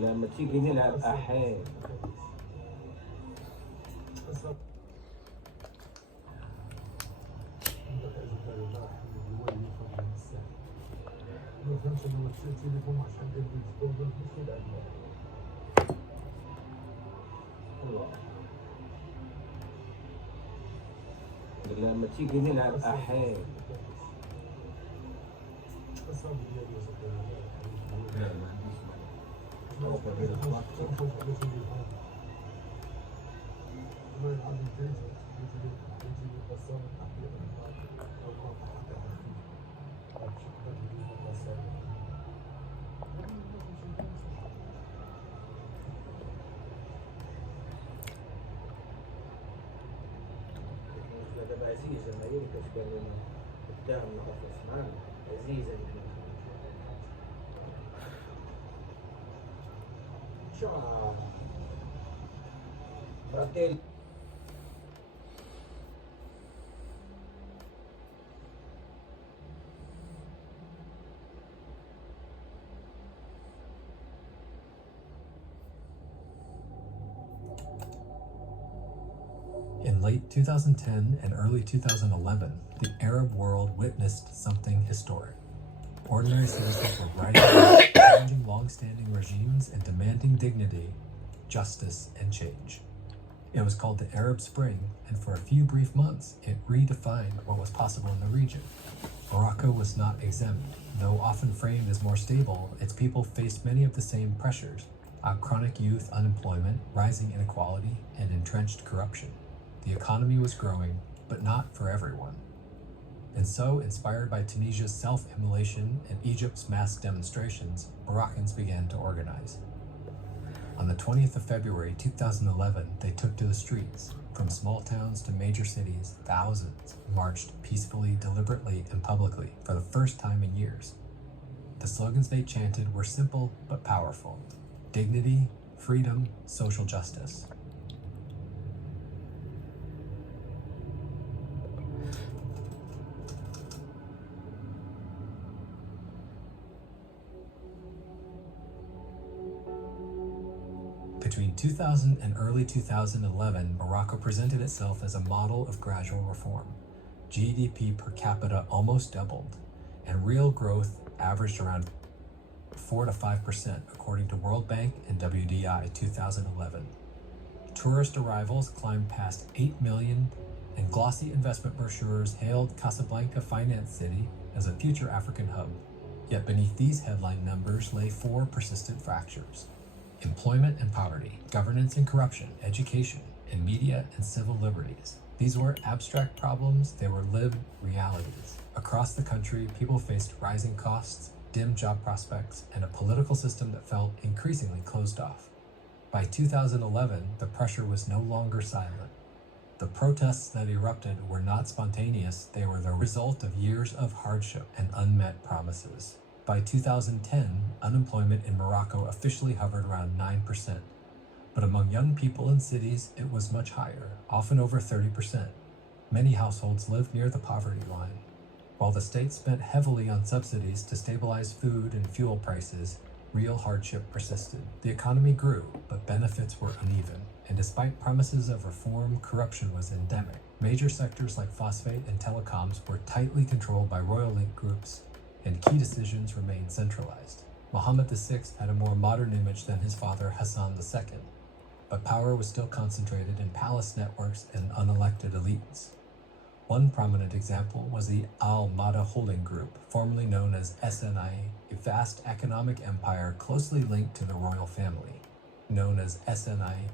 لما تيجي نلعب أحيان. لما تيجي نلعب أحيان. عزيزة ما ينكش كان قدام نقف معانا عزيزة شعر بعدين. In late 2010 and early 2011, the Arab world witnessed something historic. Ordinary citizens were rising up, challenging long-standing regimes and demanding dignity, justice, and change. It was called the Arab Spring, and for a few brief months, it redefined what was possible in the region. Morocco was not exempt. Though often framed as more stable, its people faced many of the same pressures: chronic youth unemployment, rising inequality, and entrenched corruption. The economy was growing, but not for everyone. And so, inspired by Tunisia's self-immolation and Egypt's mass demonstrations, Moroccans began to organize. On the 20th of February 2011, they took to the streets. From small towns to major cities, thousands marched peacefully, deliberately, and publicly for the first time in years. The slogans they chanted were simple but powerful: dignity, freedom, social justice. Between 2000 and early 2011, Morocco presented itself as a model of gradual reform. GDP per capita almost doubled, and real growth averaged around 4 to 5%, according to World Bank and WDI 2011. Tourist arrivals climbed past 8 million, and glossy investment brochures hailed Casablanca Finance City as a future African hub. Yet beneath these headline numbers lay four persistent fractures: employment and poverty, governance and corruption, education, and media and civil liberties. These weren't abstract problems, they were lived realities. Across the country, people faced rising costs, dim job prospects, and a political system that felt increasingly closed off. By 2011, the pressure was no longer silent. The protests that erupted were not spontaneous, they were the result of years of hardship and unmet promises. By 2010, unemployment in Morocco officially hovered around 9%, but among young people in cities, it was much higher, often over 30%. Many households lived near the poverty line. While the state spent heavily on subsidies to stabilize food and fuel prices, real hardship persisted. The economy grew, but benefits were uneven, and despite promises of reform, corruption was endemic. Major sectors like phosphate and telecoms were tightly controlled by royal link groups, and key decisions remained centralized. Mohammed VI had a more modern image than his father Hassan II, but power was still concentrated in palace networks and unelected elites. One prominent example was the Al Mada Holding Group, formerly known as SNI, a vast economic empire closely linked to the royal family, known as SNI.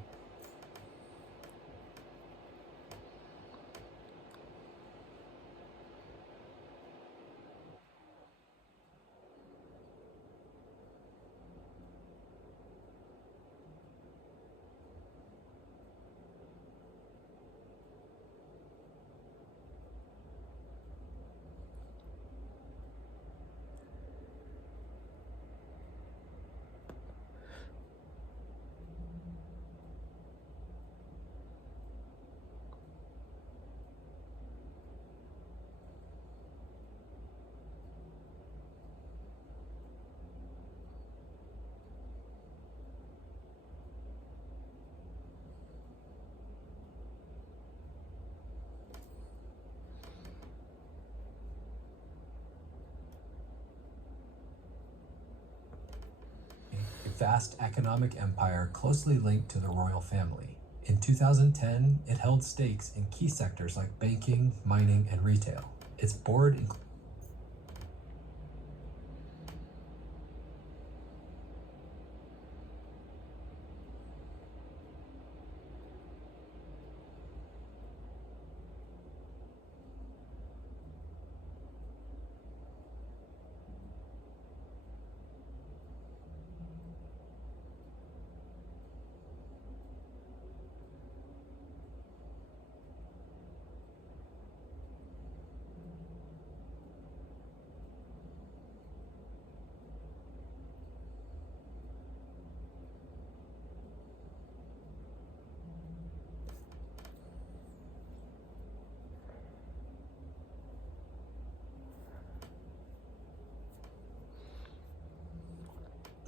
vast economic empire closely linked to the royal family. In 2010, it held stakes in key sectors like banking, mining, and retail. Its board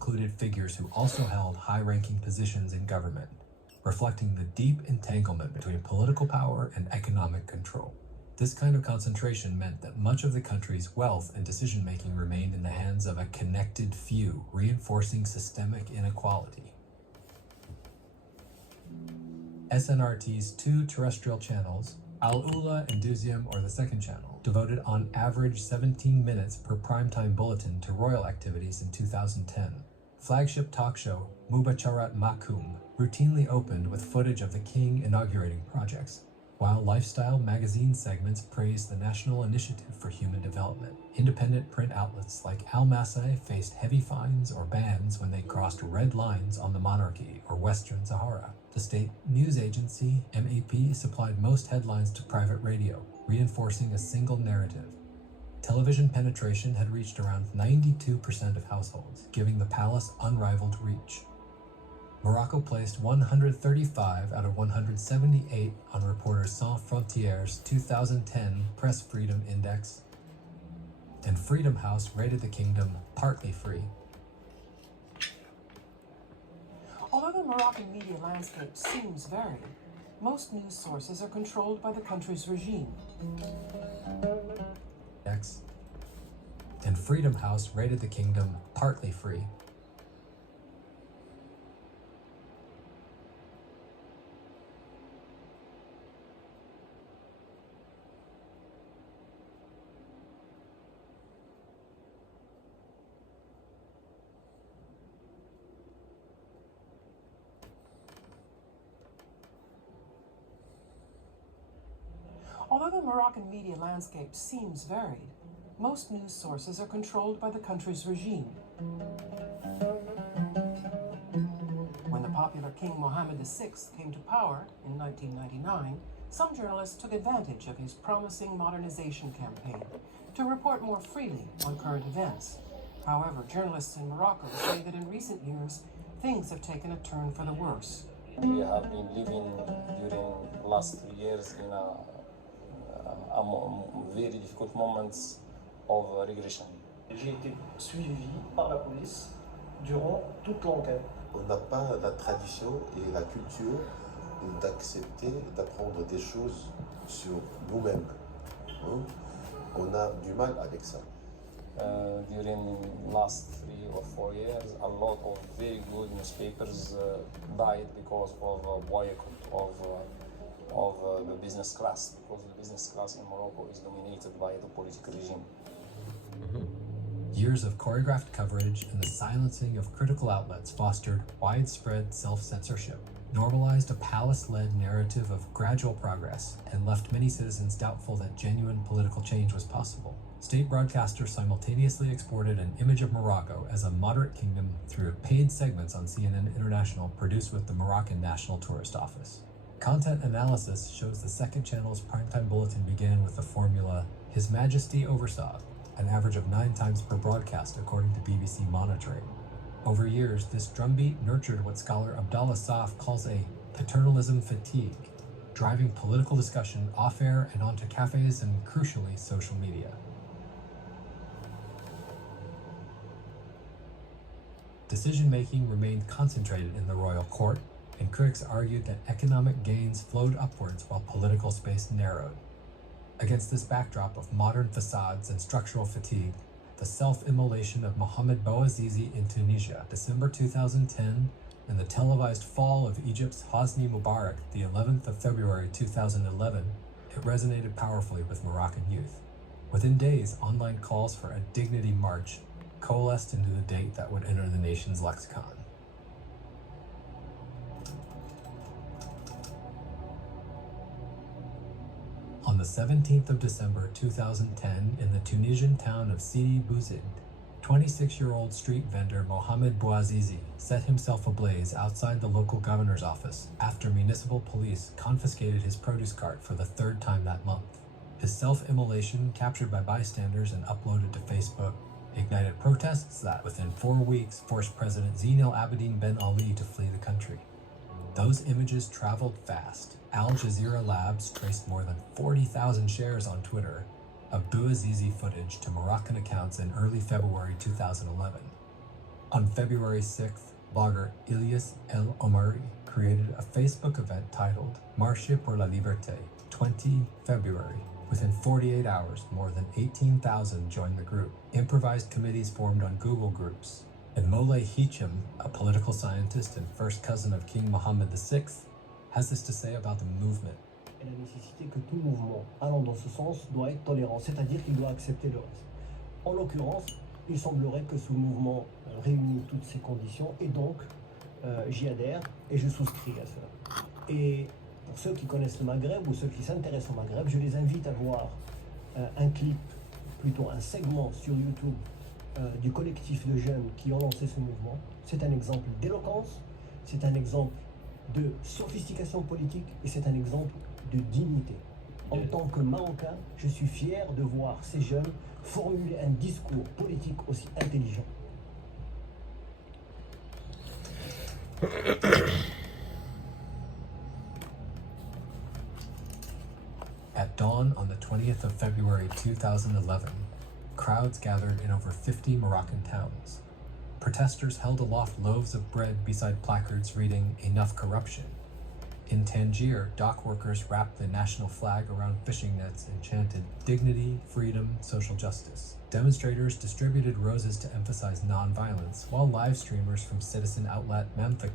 included figures who also held high-ranking positions in government, reflecting the deep entanglement between political power and economic control. This kind of concentration meant that much of the country's wealth and decision-making remained in the hands of a connected few, reinforcing systemic inequality. SNRT's two terrestrial channels, Al Ula and Duzium, or the second channel, devoted on average 17 minutes per primetime bulletin to royal activities in 2010. Flagship talk show Mubacharat Makum routinely opened with footage of the king inaugurating projects, while lifestyle magazine segments praised the National Initiative for Human Development. Independent print outlets like Al Masai faced heavy fines or bans when they crossed red lines on the monarchy or Western Sahara. The state news agency, MAP, supplied most headlines to private radio, reinforcing a single narrative. Television penetration had reached around 92% of households, giving the palace unrivaled reach. Morocco placed 135 out of 178 on Reporters Sans Frontières' 2010 Press Freedom Index, and Freedom House rated the kingdom partly free. Although the Moroccan media landscape seems varied, most news sources are controlled by the country's regime. And Freedom House rated the kingdom partly free. Although the Moroccan media landscape seems varied, most news sources are controlled by the country's regime. When the popular King Mohammed VI came to power in 1999, some journalists took advantage of his promising modernization campaign to report more freely on current events. However, journalists in Morocco say that in recent years, things have taken a turn for the worse. We have been living during the last 3 years in a very difficult moments of regression. J'ai été suivi par la police durant toute l'enquête. On n'a pas la tradition et la culture d'accepter, d'apprendre des choses sur nous-mêmes. On a du mal avec ça. During last 3 or 4 years, a lot of very good newspapers died because of boycott of the business class, because the business class in Morocco is dominated by the political regime. Years of choreographed coverage and the silencing of critical outlets fostered widespread self-censorship, normalized a palace-led narrative of gradual progress, and left many citizens doubtful that genuine political change was possible. State broadcasters simultaneously exported an image of Morocco as a moderate kingdom through paid segments on CNN International produced with the Moroccan National Tourist Office. Content analysis shows the second channel's primetime bulletin began with the formula, His Majesty oversaw, an average of 9 times per broadcast according to BBC monitoring. Over years, this drumbeat nurtured what scholar Abdallah Saf calls a paternalism fatigue, driving political discussion off-air and onto cafes and, crucially, social media. Decision-making remained concentrated in the royal court, and critics argued that economic gains flowed upwards while political space narrowed. Against this backdrop of modern facades and structural fatigue, the self-immolation of Mohamed Bouazizi in Tunisia, December 2010, and the televised fall of Egypt's Hosni Mubarak, the 11th of February 2011, it resonated powerfully with Moroccan youth. Within days, online calls for a dignity march coalesced into the date that would enter the nation's lexicon. On the 17th of December 2010, in the Tunisian town of Sidi Bouzid, 26-year-old street vendor Mohamed Bouazizi set himself ablaze outside the local governor's office after municipal police confiscated his produce cart for the third time that month. His self-immolation, captured by bystanders and uploaded to Facebook, ignited protests that within 4 weeks forced President Zine El Abidine Ben Ali to flee the country. Those images traveled fast. Al Jazeera Labs traced more than 40,000 shares on Twitter of Bouazizi footage to Moroccan accounts in early February 2011. On February 6th, blogger Ilyas El Omari created a Facebook event titled Marche pour la Liberté, 20 February. Within 48 hours, more than 18,000 joined the group. Improvised committees formed on Google Groups. And Moulay Hicham, a political scientist and first cousin of King Mohammed VI, has this to say about the movement. Et la nécessité que tout mouvement allant dans ce sens doit être tolérant, c'est-à-dire qu'il doit accepter le reste. En l'occurrence, il semblerait que ce mouvement réunit toutes ces conditions et donc j'y adhère et je souscris à cela. Et pour ceux qui connaissent le Maghreb ou ceux qui s'intéressent au Maghreb, je les invite à voir un clip, plutôt un segment sur YouTube du collectif de jeunes qui ont lancé ce mouvement. C'est un exemple d'éloquence, c'est un exemple de sophistication politique et c'est un exemple de dignité. En tant que Marocain, je suis fier de voir ces jeunes formuler un discours politique aussi intelligent. At dawn on the 20th of February 2011, crowds gathered in over 50 Moroccan towns. Protesters held aloft loaves of bread beside placards reading, "Enough corruption." In Tangier, dock workers wrapped the national flag around fishing nets and chanted, "Dignity, freedom, social justice." Demonstrators distributed roses to emphasize nonviolence, while live streamers from citizen outlet Mamfik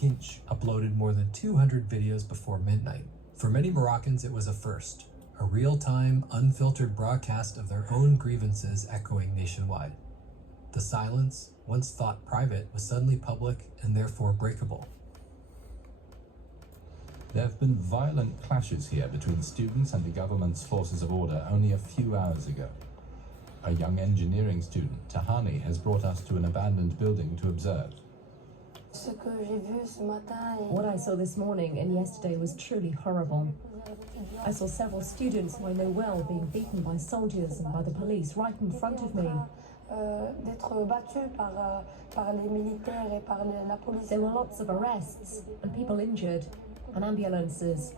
Kinch uploaded more than 200 videos before midnight. For many Moroccans, it was a first, a real-time, unfiltered broadcast of their own grievances echoing nationwide. The silence, once thought private, was suddenly public and therefore breakable. There have been violent clashes here between students and the government's forces of order only a few hours ago. A young engineering student, Tahani, has brought us to an abandoned building to observe. What I saw this morning and yesterday was truly horrible. I saw several students who I know well being beaten by soldiers and by the police right in front of me. There were lots of arrests and people injured and ambulances.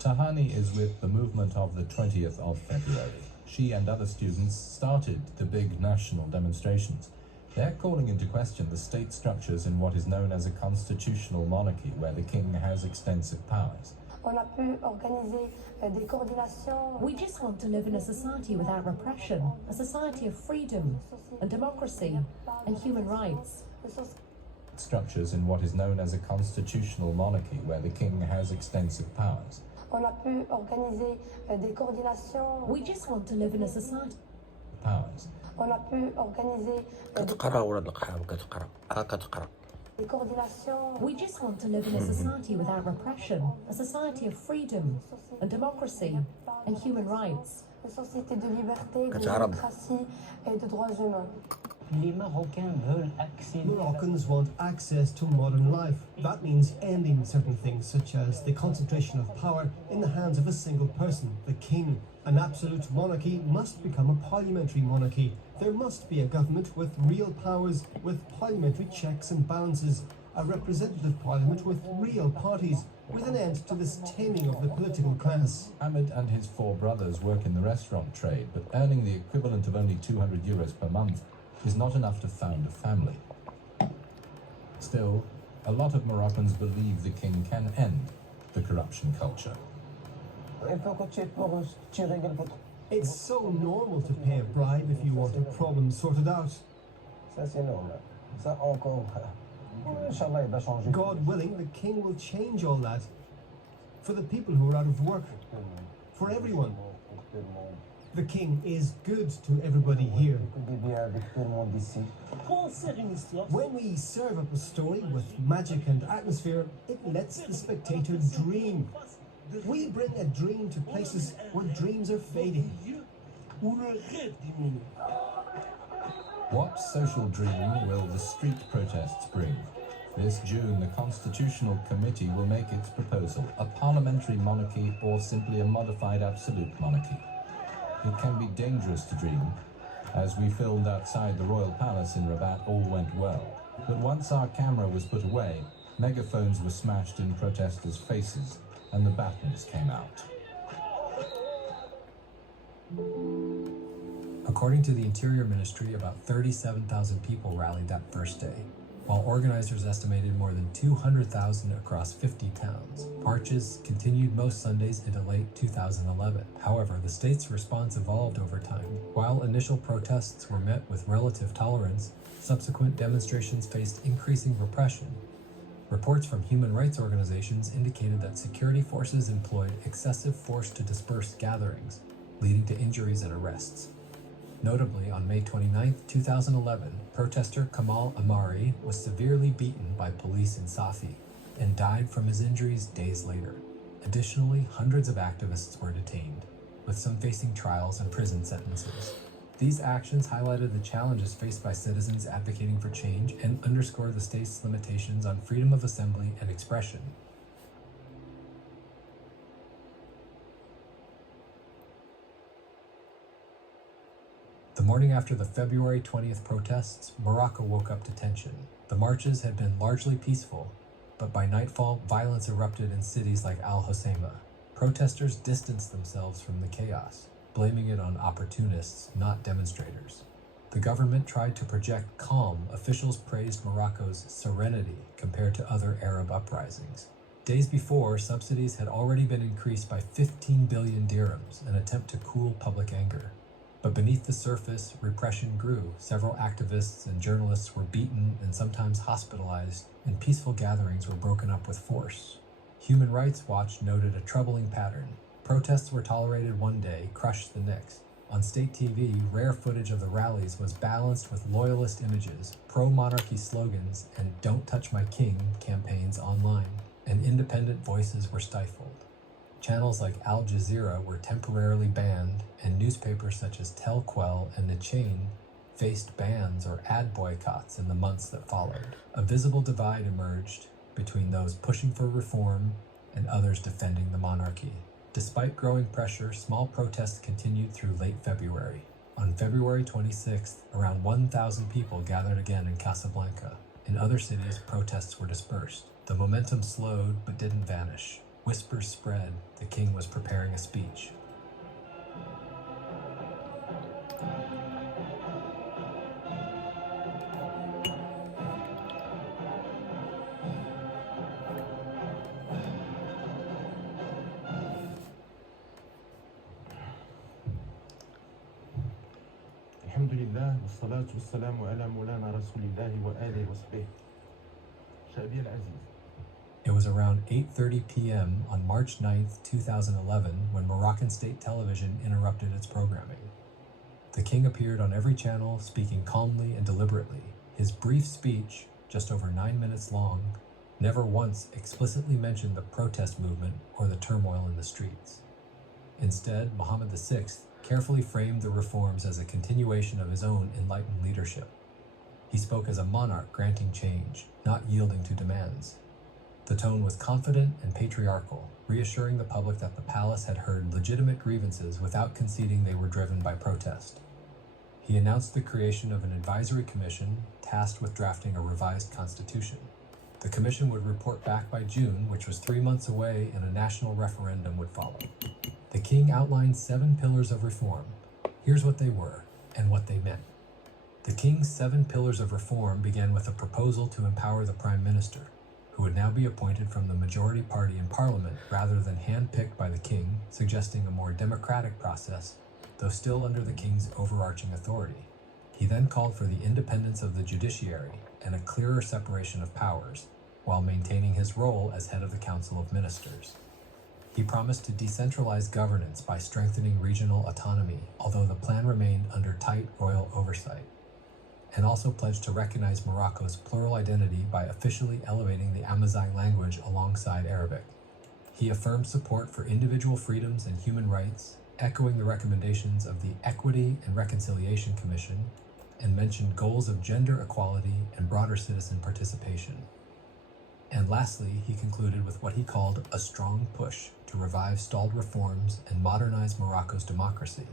Tahani is with the movement of the 20th of February. She and other students started the big national demonstrations. They're calling into question the state structures in what is known as a constitutional monarchy, where the king has extensive powers. On a pu organiser des coordinations. We just want to live in a society without repression, a society of freedom and democracy and human rights. Structures in what is known as a constitutional monarchy, where the king has extensive powers. On a pu organiser des coordinations. We just want to live in a society. Powers. On a pu organiser كتقرا ولا نقحام كتقرا كتقرا des coordinations. We just want to live in a society without repression, a society of freedom and democracy and human rights. Une société de liberté, de كتعرب. démocratie et de droits humains. Les Marocains veulent accéder. Moroccans want access to modern life. That means ending certain things, such as the concentration of power in the hands of a single person, the king. An absolute monarchy must become a parliamentary monarchy. There must be a government with real powers, with parliamentary checks and balances, a representative parliament with real parties, with an end to this taming of the political class. Ahmed and his 4 brothers work in the restaurant trade, but earning the equivalent of only 200 euros per month is not enough to found a family. Still, a lot of Moroccans believe the king can end the corruption culture. It's so normal to pay a bribe if you want a problem sorted out. God willing, the king will change all that. For the people who are out of work. For everyone. The king is good to everybody here. When we serve up a story with magic and atmosphere, it lets the spectator dream. We bring a dream to places where dreams are fading. What social dream will the street protests bring? This June, the Constitutional Committee will make its proposal, a parliamentary monarchy or simply a modified absolute monarchy. It can be dangerous to dream. As we filmed outside the Royal Palace in Rabat, all went well. But once our camera was put away, megaphones were smashed in protesters' faces and the batons came out. According to the Interior Ministry, about 37,000 people rallied that first day, while organizers estimated more than 200,000 across 50 towns. Marches continued most Sundays into late 2011. However, the state's response evolved over time. While initial protests were met with relative tolerance, subsequent demonstrations faced increasing repression. Reports from human rights organizations indicated that security forces employed excessive force to disperse gatherings, leading to injuries and arrests. Notably, on May 29, 2011, protester Kamal Amari was severely beaten by police in Safi and died from his injuries days later. Additionally, hundreds of activists were detained, with some facing trials and prison sentences. These actions highlighted the challenges faced by citizens advocating for change and underscored the state's limitations on freedom of assembly and expression. The morning after the February 20th protests, Morocco woke up to tension. The marches had been largely peaceful, but by nightfall, violence erupted in cities like Al Hoceima. Protesters distanced themselves from the chaos, blaming it on opportunists, not demonstrators. The government tried to project calm. Officials praised Morocco's serenity compared to other Arab uprisings. Days before, subsidies had already been increased by 15 billion dirhams, an attempt to cool public anger. But beneath the surface, repression grew. Several activists and journalists were beaten and sometimes hospitalized, and peaceful gatherings were broken up with force. Human Rights Watch noted a troubling pattern. Protests were tolerated one day, crushed the next. On state TV, rare footage of the rallies was balanced with loyalist images, pro-monarchy slogans, and "Don't Touch My King" campaigns online, and independent voices were stifled. Channels like Al Jazeera were temporarily banned, and newspapers such as Tel Quel and The Chain faced bans or ad boycotts in the months that followed. A visible divide emerged between those pushing for reform and others defending the monarchy. Despite growing pressure, small protests continued through late February. On February 26th, around 1,000 people gathered again in Casablanca. In other cities, protests were dispersed. The momentum slowed but didn't vanish. Whispers spread the king was preparing a speech. والصلاة والسلام على مولانا رسول الله وآله وصحبه. شعبي العزيز. It was around 8:30 p.m. on March 9th, 2011, when Moroccan state television interrupted its programming. The king appeared on every channel, speaking calmly and deliberately. His brief speech, just over 9 minutes long, never once explicitly mentioned the protest movement or the turmoil in the streets. Instead, Mohammed VI carefully framed the reforms as a continuation of his own enlightened leadership. He spoke as a monarch granting change, not yielding to demands. The tone was confident and patriarchal, reassuring the public that the palace had heard legitimate grievances without conceding they were driven by protest. He announced the creation of an advisory commission tasked with drafting a revised constitution. The commission would report back by June, which was 3 months away, and a national referendum would follow. The king outlined 7 pillars of reform. Here's what they were and what they meant. The king's 7 pillars of reform began with a proposal to empower the prime minister, who would now be appointed from the majority party in parliament rather than hand-picked by the king, suggesting a more democratic process, though still under the king's overarching authority. He then called for the independence of the judiciary and a clearer separation of powers, while maintaining his role as head of the Council of Ministers. He promised to decentralize governance by strengthening regional autonomy, although the plan remained under tight royal oversight, and also pledged to recognize Morocco's plural identity by officially elevating the Amazigh language alongside Arabic. He affirmed support for individual freedoms and human rights, echoing the recommendations of the Equity and Reconciliation Commission, and mentioned goals of gender equality and broader citizen participation. And lastly, he concluded with what he called a strong push to revive stalled reforms and modernize Morocco's democracy,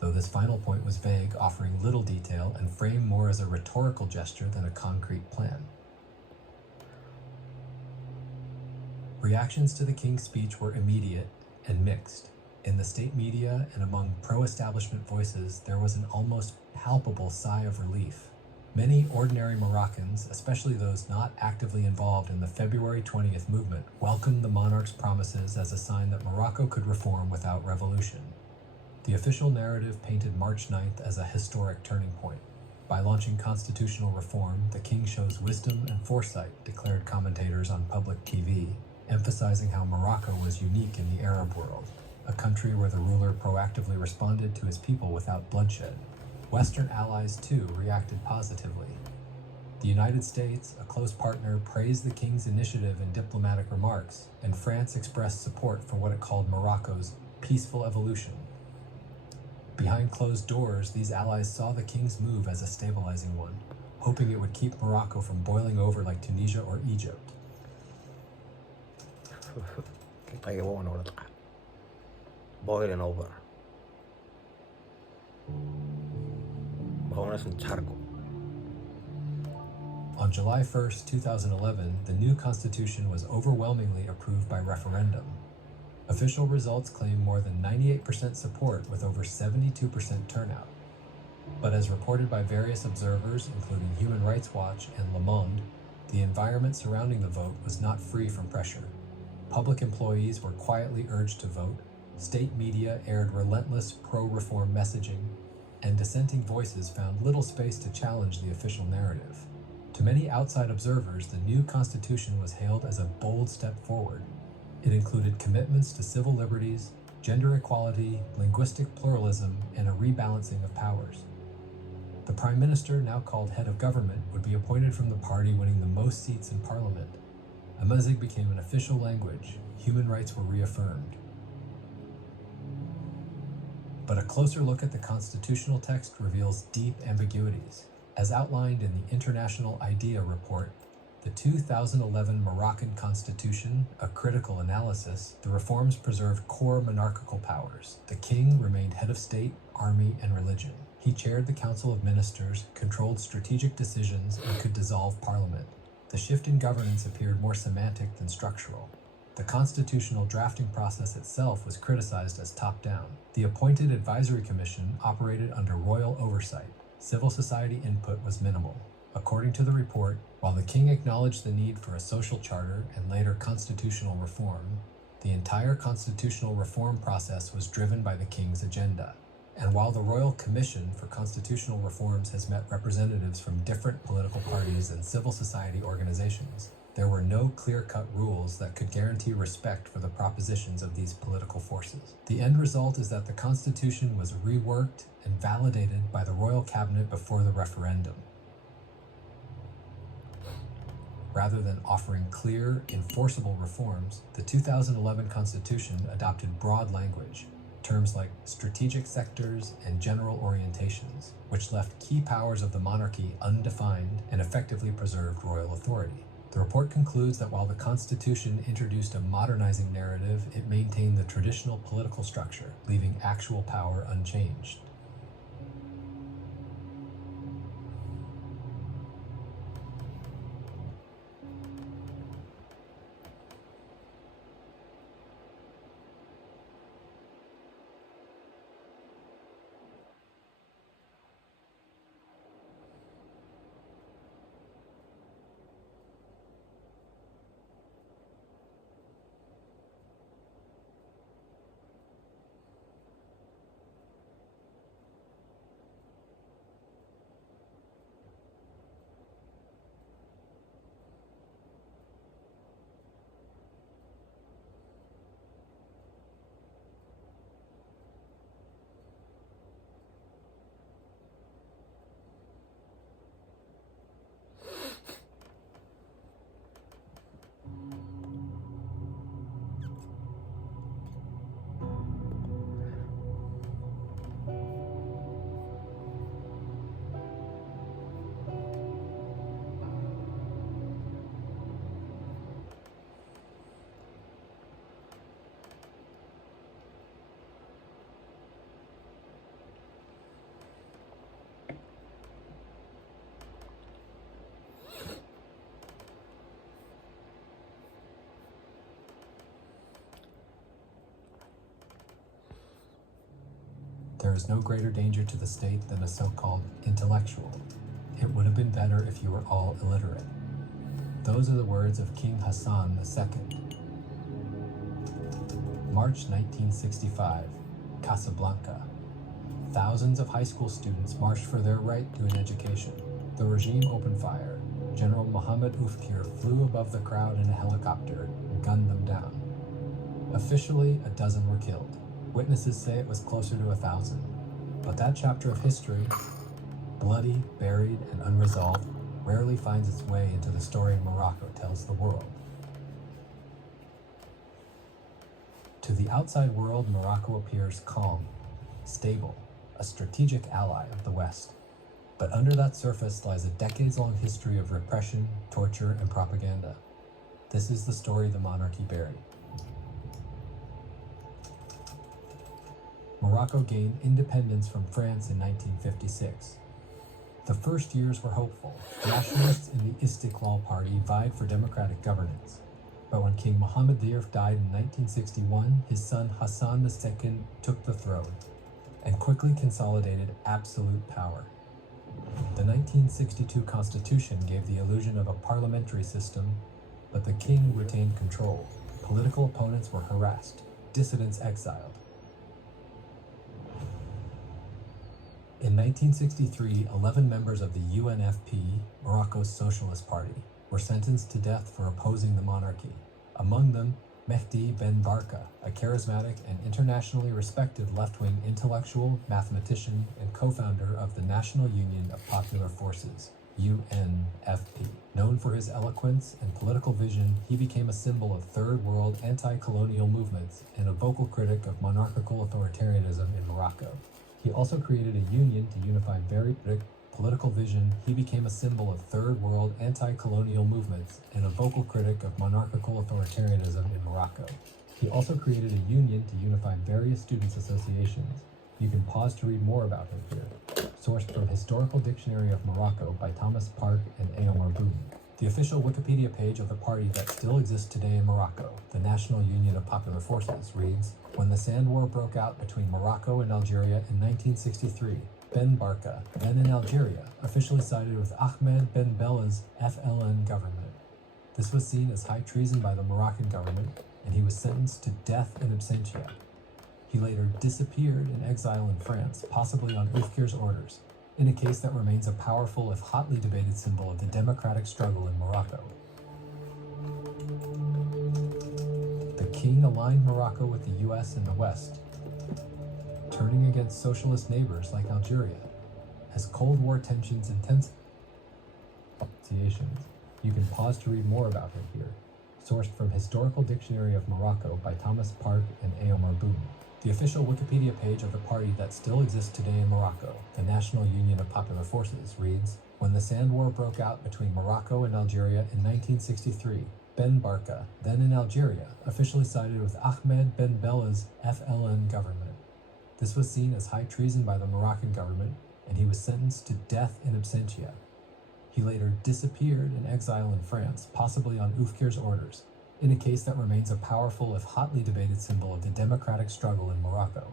though this final point was vague, offering little detail and framed more as a rhetorical gesture than a concrete plan. Reactions to the king's speech were immediate and mixed. In the state media and among pro-establishment voices, there was an almost palpable sigh of relief. Many ordinary Moroccans, especially those not actively involved in the February 20th movement, welcomed the monarch's promises as a sign that Morocco could reform without revolution. The official narrative painted March 9th as a historic turning point. By launching constitutional reform, the king shows wisdom and foresight, declared commentators on public TV, emphasizing how Morocco was unique in the Arab world, a country where the ruler proactively responded to his people without bloodshed. Western allies, too, reacted positively. The United States, a close partner, praised the king's initiative in diplomatic remarks, and France expressed support for what it called Morocco's peaceful evolution. Behind closed doors, these allies saw the king's move as a stabilizing one, hoping it would keep Morocco from boiling over like Tunisia or Egypt. Boiling over. On July 1st, 2011, the new constitution was overwhelmingly approved by referendum. Official results claim more than 98% support with over 72% turnout. But as reported by various observers, including Human Rights Watch and Le Monde, the environment surrounding the vote was not free from pressure. Public employees were quietly urged to vote, state media aired relentless pro-reform messaging, and dissenting voices found little space to challenge the official narrative. To many outside observers, the new constitution was hailed as a bold step forward. It included commitments to civil liberties, gender equality, linguistic pluralism, and a rebalancing of powers. The prime minister, now called head of government, would be appointed from the party winning the most seats in parliament. Amazigh became an official language. Human rights were reaffirmed. But a closer look at the constitutional text reveals deep ambiguities. As outlined in the International IDEA report, the 2011 Moroccan Constitution, a critical analysis, the reforms preserved core monarchical powers. The king remained head of state, army, and religion. He chaired the Council of Ministers, controlled strategic decisions, and could dissolve parliament. The shift in governance appeared more semantic than structural. The constitutional drafting process itself was criticized as top-down. The appointed advisory commission operated under royal oversight. Civil society input was minimal. According to the report, while the king acknowledged the need for a social charter and later constitutional reform, the entire constitutional reform process was driven by the king's agenda. And while the Royal Commission for Constitutional Reforms has met representatives from different political parties and civil society organizations, there were no clear-cut rules that could guarantee respect for the propositions of these political forces. The end result is that the Constitution was reworked and validated by the Royal Cabinet before the referendum. Rather than offering clear, enforceable reforms, the 2011 Constitution adopted broad language, terms like strategic sectors and general orientations, which left key powers of the monarchy undefined and effectively preserved royal authority. The report concludes that while the Constitution introduced a modernizing narrative, it maintained the traditional political structure, leaving actual power unchanged. There is no greater danger to the state than a so-called intellectual. It would have been better if you were all illiterate. Those are the words of King Hassan II. March 1965, Casablanca. Thousands of high school students marched for their right to an education. The regime opened fire. General Mohammed Oufkir flew above the crowd in a helicopter and gunned them down. Officially, a dozen were killed. Witnesses say it was closer to 1,000. But that chapter of history, bloody, buried, and unresolved, rarely finds its way into the story Morocco tells the world. To the outside world, Morocco appears calm, stable, a strategic ally of the West. But under that surface lies a decades-long history of repression, torture, and propaganda. This is the story the monarchy buried. Morocco gained independence from France in 1956. The first years were hopeful. Nationalists in the Istiqlal Party vied for democratic governance. But when King Mohammed VI died in 1961, his son Hassan II took the throne and quickly consolidated absolute power. The 1962 constitution gave the illusion of a parliamentary system, but the king retained control. Political opponents were harassed, dissidents exiled. In 1963, 11 members of the UNFP, Morocco's Socialist Party, were sentenced to death for opposing the monarchy. Among them, Mehdi Ben Barka, a charismatic and internationally respected left-wing intellectual, mathematician, and co-founder of the National Union of Popular Forces, UNFP. Known for his eloquence and political vision, he became a symbol of Third World anti-colonial movements and a vocal critic of monarchical authoritarianism in Morocco. He also created a union to unify very political vision. He became a symbol of Third World anti-colonial movements and a vocal critic of monarchical authoritarianism in Morocco. He also created a union to unify various students' associations. You can pause to read more about him here. Sourced from Historical Dictionary of Morocco by Thomas Park and Aomar Boone. The official Wikipedia page of the party that still exists today in Morocco, the National Union of Popular Forces, reads, "When the Sand War broke out between Morocco and Algeria in 1963, Ben Barka, then in Algeria, officially sided with Ahmed Ben Bella's FLN government. This was seen as high treason by the Moroccan government, and he was sentenced to death in absentia. He later disappeared in exile in France, possibly on Oufkir's orders, in a case that remains a powerful, if hotly debated, symbol of the democratic struggle in Morocco. The king aligned Morocco with the US in the West, turning against socialist neighbors like Algeria, as Cold War tensions intensified. You can pause to read more about her here, sourced from Historical Dictionary of Morocco by Thomas Park and Eomar Boum. The official Wikipedia page of the party that still exists today in Morocco, the National Union of Popular Forces, reads, "When the Sand War broke out between Morocco and Algeria in 1963, Ben Barka, then in Algeria, officially sided with Ahmed Ben Bella's FLN government. This was seen as high treason by the Moroccan government, and he was sentenced to death in absentia. He later disappeared in exile in France, possibly on Oufkir's orders, in a case that remains a powerful, if hotly debated, symbol of the democratic struggle in Morocco.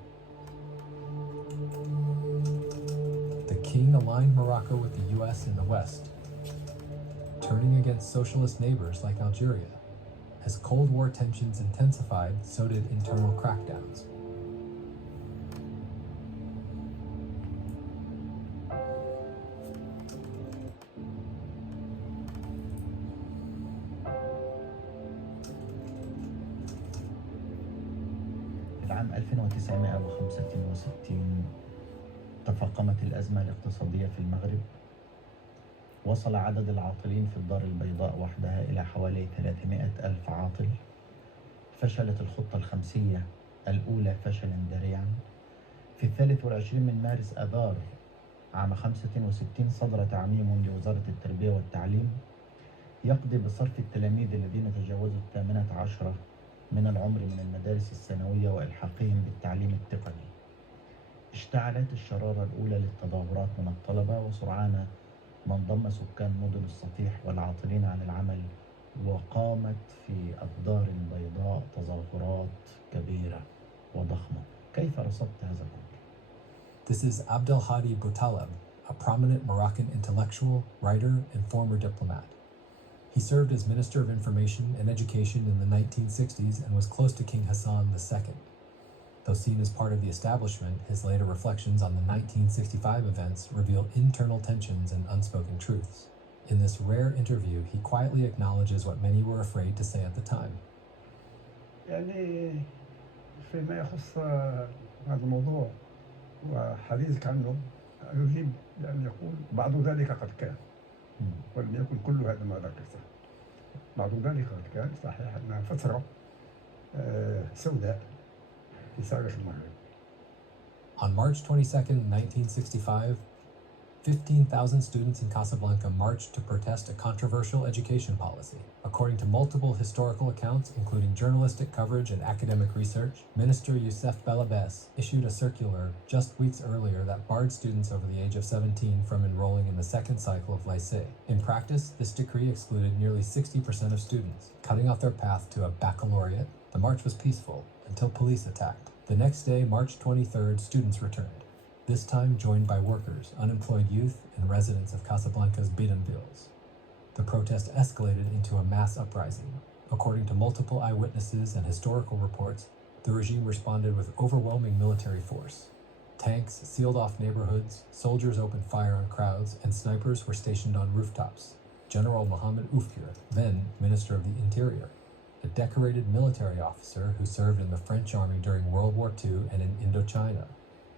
The king aligned Morocco with the US in the West, turning against socialist neighbors like Algeria. As Cold War tensions intensified, so did internal crackdowns. عام 1965 تفاقمت الأزمة الاقتصادية في المغرب. وصل عدد العاطلين في الدار البيضاء وحدها إلى حوالي 300 ألف عاطل. فشلت الخطة الخمسية الأولى فشلا ذريعا. في 23 من مارس آذار عام 65 صدر تعميم لوزارة التربية والتعليم يقضي بصرف التلاميذ الذين تجاوزوا 18 من العمر من المدارس الثانوية وإلحاقهم بالتعليم التقني. اشتعلت الشرارة الأولى للتظاهرات من الطلبة، وسرعان ما انضم سكان مدن السطيح والعاطلين عن العمل، وقامت في الدار البيضاء تظاهرات كبيرة وضخمة. كيف رصدت هذا الأمر؟ This is Abdelhadi Boutaleb, a prominent Moroccan intellectual, writer, and former diplomat. He served as Minister of Information and Education in the 1960s and was close to King Hassan II. Though seen as part of the establishment, his later reflections on the 1965 events reveal internal tensions and unspoken truths. In this rare interview, he quietly acknowledges what many were afraid to say at the time. يعني فيما يخص هذا الموضوع وحديثك عنه يجيب بأن يقول بعض ذلك قد كان ولم يكن كل هذا ما ذكرته. بعض ذلك قد كان صحيح أنها فترة سوداء في تاريخ المغرب. On March 22, 1965, 15,000 students in Casablanca marched to protest a controversial education policy. According to multiple historical accounts, including journalistic coverage and academic research, Minister Youssef Belabès issued a circular just weeks earlier that barred students over the age of 17 from enrolling in the second cycle of lycée. In practice, this decree excluded nearly 60% of students, cutting off their path to a baccalaureate. The march was peaceful until police attacked. The next day, March 23rd, students returned, this time joined by workers, unemployed youth, and residents of Casablanca's bidonvilles. The protest escalated into a mass uprising. According to multiple eyewitnesses and historical reports, the regime responded with overwhelming military force. Tanks sealed off neighborhoods, soldiers opened fire on crowds, and snipers were stationed on rooftops. General Mohamed Oufkir, then Minister of the Interior, a decorated military officer who served in the French army during World War II and in Indochina,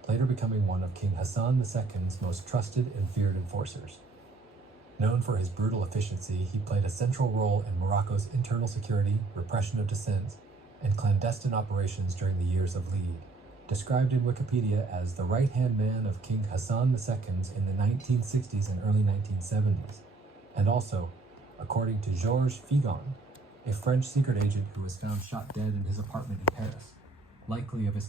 later becoming one of King Hassan II's most trusted and feared enforcers. Known for his brutal efficiency, he played a central role in Morocco's internal security, repression of dissent, and clandestine operations during the years of Lead. Described in Wikipedia as the right-hand man of King Hassan II in the 1960s and early 1970s, and also, according to Georges Figon, a French secret agent who was found shot dead in his apartment in Paris, likely of his